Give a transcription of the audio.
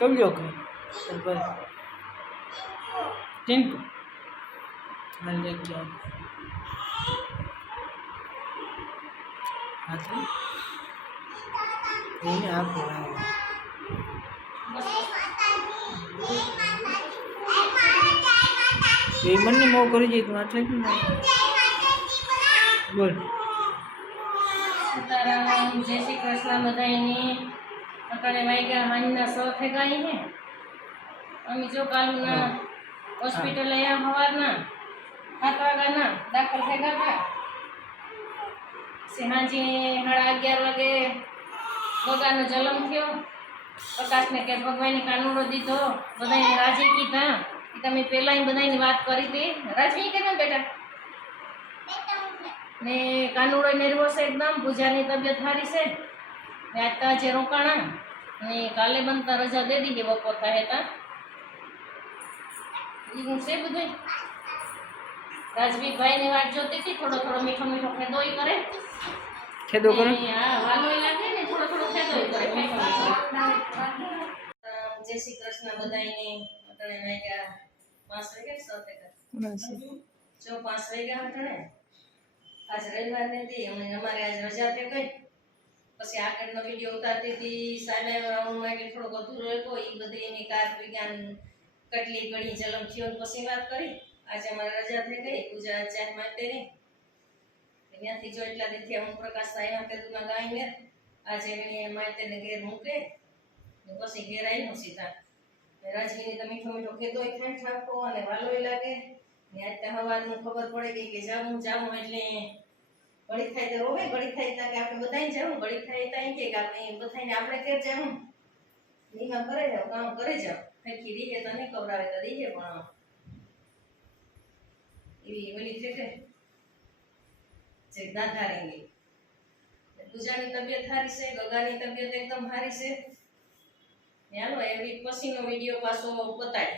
कब लो टिंकू हाल क्या आप ये मन ने मो कर दी तुम आटले बोल सीताराम जय श्री कृष्ण बधाई अटाणे वाग्या हांजना 100 थेगाई है अमी जो कालूना हॉस्पिटल आया हवारना 7 वाग्याना दाखल थेगा था सिहाजी 11:30 वागे गगानो जलम थयो प्रकाश ने के भगवान ने कानूनो दीधो बधाई राजी कीधा कि तमे पहला ही बधाई बात करी थी राजी केम बेटा ने कानूनो निर्वस एकदम पूजानी तबियत हारी से ने आता जे रोकाणा ने काले बनता रजा दे दी के बपोर थाहे ता ई से बुधाई राजवी भाई ने वाट जोती थी थोड़ो थोड़ो मीठो मीठो खेदोई करे हां वालोई लागे ने थोड़ो थोड़ो खेदोई करे मीठो जय श्री कृष्ण बधाई ने अटणे ने क्या 5 वागे 7 वागे जो 5 वागे अटणे आज रविवार ने थी हमारे आज रजा पे गई પછી આગળનો વિડિયો ઉતારતી હતી સામે રાઉન્ડ માં કે થોડો અધૂરો હતો ઈ બધી એની કાર વિજ્ઞાન કટલી ગળી જલમ થયો પછી વાત કરી આજે અમારે રજા થઈ ગઈ પૂજા ચાહ માટે ને ત્યાંથી જો એટલા દીથી હું પ્રકાશ આવ્યા કે તું ગાઈને આજે મેં માટે ને ઘેર મૂકે ને પછી ઘેર આવી સીધા રાજવીની તો મીઠો મીઠો ખેદોય ખાઈ ઠાકો અને વાલોય લાગે ને આજ હવારનું ખબર પડે કે જાવું એટલે घड़ी थाय तो रोवे घड़ी थाय ताके आपने बताई जाऊं घड़ी थाय ताई के आपने बताई ने आपने के जाऊं नीमा करे जाओ काम करे जाओ कई खीरी के तने कवरावे तो दीजे पण ई ओली छे के जे दाधारेंगे पूजानी तबियत हारी से गगानी तबियत एकदम हारी से यानो एवी पसीनो वीडियो पासो बताय